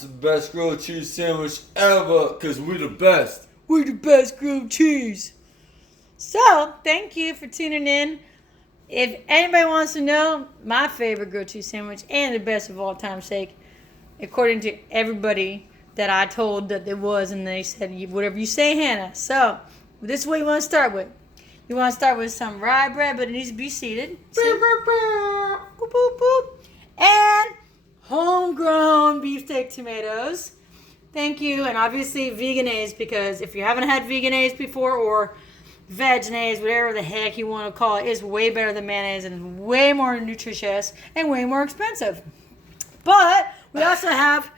It's the best grilled cheese sandwich ever, because we're the best. We're the best grilled cheese. So, thank you for tuning in. If anybody wants to know my favorite grilled cheese sandwich and the best of all time sake, according to everybody that I told that there was, and they said, whatever you say, Hannah. So, this is what you want to start with. You want to start with some rye bread, but it needs to be seeded. Boop, boop, boop. And homegrown beefsteak tomatoes. Thank you. And obviously veganese, because if you haven't had veganese before, or veganaise, whatever the heck you want to call it, it's way better than mayonnaise and way more nutritious and way more expensive. But we also have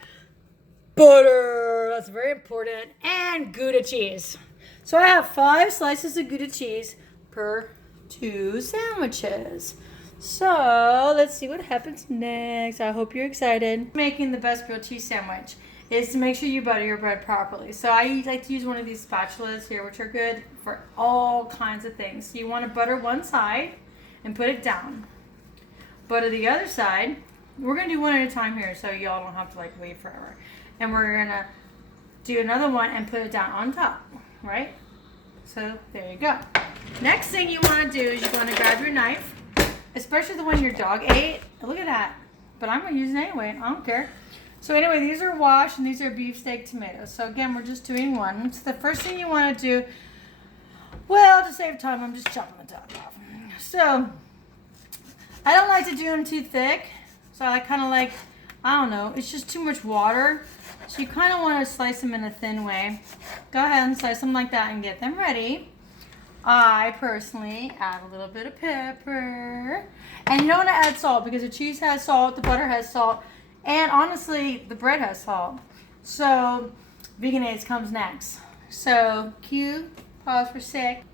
butter. That's very important. And Gouda cheese. So I have 5 slices of Gouda cheese per 2 sandwiches. So let's see what happens next. I hope you're excited. Making the best grilled cheese sandwich is to make sure you butter your bread properly. So I like to use one of these spatulas here, which are good for all kinds of things. So you want to butter one side and put it down. Butter the other side. We're going to do one at a time here, so y'all don't have to like wait forever. And we're going to do another one and put it down on top, right? So there you go. Next thing you want to do is you're going to grab your knife, especially the one your dog ate. Look at that. But I'm going to use it anyway. I don't care. So anyway, these are washed and these are beefsteak tomatoes. So again, we're just doing one. So the first thing you want to do, well, to save time, I'm just chopping the top off. So I don't like to do them too thick. So I kind of like, I don't know, it's just too much water. So you kind of want to slice them in a thin way. Go ahead and slice them like that and get them ready. I personally add a little bit of pepper. And you don't want to add salt because the cheese has salt, the butter has salt, and honestly, the bread has salt. So veganese comes next. So cue, pause for a sec.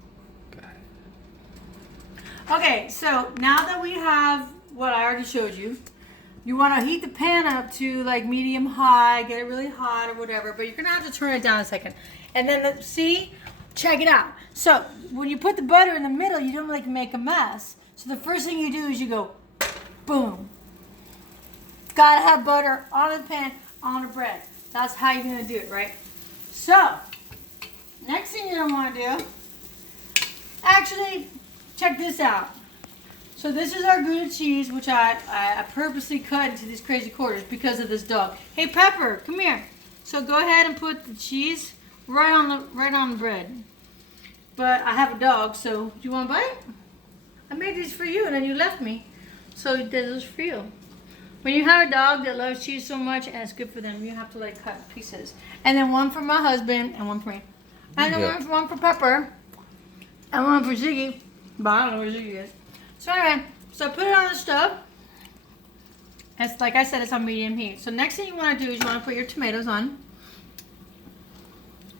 Okay, so now that we have what I already showed you, you want to heat the pan up to like medium high, get it really hot or whatever, but you're going to have to turn it down a second. And then, see, check it out. So when you put the butter in the middle, you don't like make a mess. So the first thing you do is you go, boom. Gotta have butter on the pan, on the bread. That's how you're going to do it, right? So, next thing you're going to want to do, actually, check this out. So this is our Gouda cheese, which I purposely cut into these crazy quarters because of this dog. Hey Pepper, come here. So go ahead and put the cheese right on the bread. But I have a dog, so do you want a bite? I made these for you, and then you left me. So this is for you. When you have a dog that loves cheese so much and it's good for them, you have to like cut pieces. And then one for my husband and one for me. And then one for Pepper and one for Ziggy. But I don't know where Ziggy is. So anyway, so put it on the stove. It's like I said, it's on medium heat. So next thing you want to do is you want to put your tomatoes on.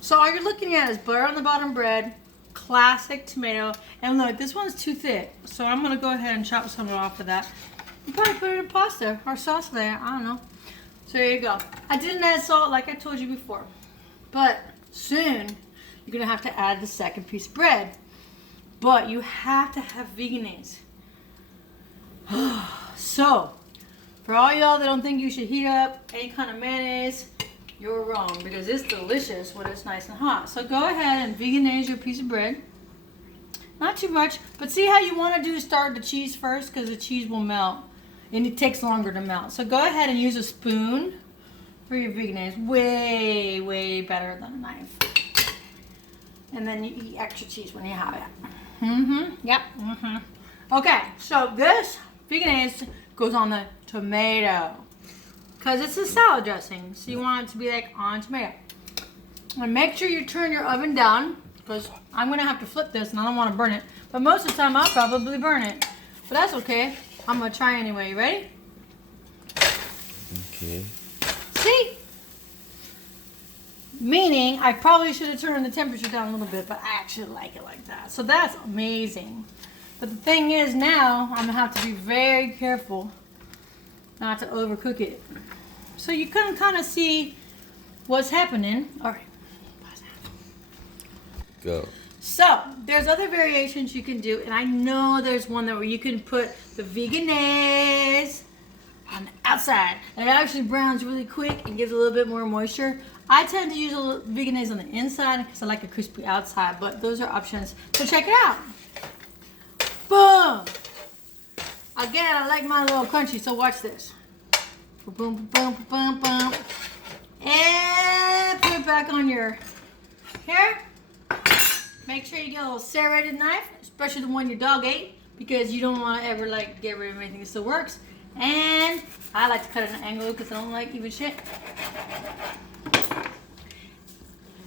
So all you're looking at is butter on the bottom bread, classic tomato. And look, this one's too thick. So I'm going to go ahead and chop some off of that. You probably put it in pasta or sauce there. I don't know. So there you go. I didn't add salt like I told you before. But soon, you're going to have to add the second piece of bread. But you have to have veganese. So, for all y'all that don't think you should heat up any kind of mayonnaise, you're wrong, because it's delicious when it's nice and hot. So go ahead and veganize your piece of bread. Not too much, but see how you want to do is start the cheese first, because the cheese will melt, and it takes longer to melt. So go ahead and use a spoon for your veganize. Way, way better than a knife. And then you eat extra cheese when you have it. Yep. Okay, so this veganese goes on the tomato because it's a salad dressing, so you want it to be like on tomato. And make sure you turn your oven down, because I'm gonna have to flip this and I don't want to burn it, but most of the time I'll probably burn it, but that's okay. I'm gonna try anyway. You ready? Okay. See? Meaning I probably should have turned the temperature down a little bit, but I actually like it like that. So that's amazing. But the thing is now, I'm going to have to be very careful not to overcook it. So you can kind of see what's happening. All right. Go. So there's other variations you can do, and I know there's one that where you can put the veganese on the outside. And it actually browns really quick and gives a little bit more moisture. I tend to use a little veganaise on the inside because I like a crispy outside, but those are options. So check it out. Boom! Again, I like mine a little crunchy, so watch this. Boom, boom, boom, boom, boom. And put it back on your hair. Make sure you get a little serrated knife, especially the one your dog ate, because you don't want to ever like get rid of anything that still works. And I like to cut at an angle because I don't like even shit.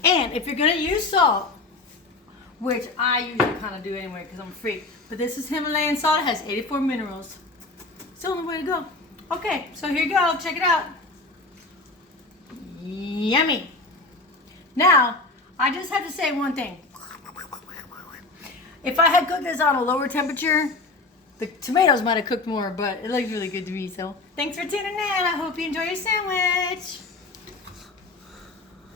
And if you're gonna use salt, which I usually kind of do anyway because I'm a freak, but this is Himalayan salt. It has 84 minerals. It's the only way to go. Okay, so here you go. Check it out. Yummy. Now, I just have to say one thing. If I had cooked this on a lower temperature, the tomatoes might have cooked more, but it looks really good to me. So thanks for tuning in. I hope you enjoy your sandwich.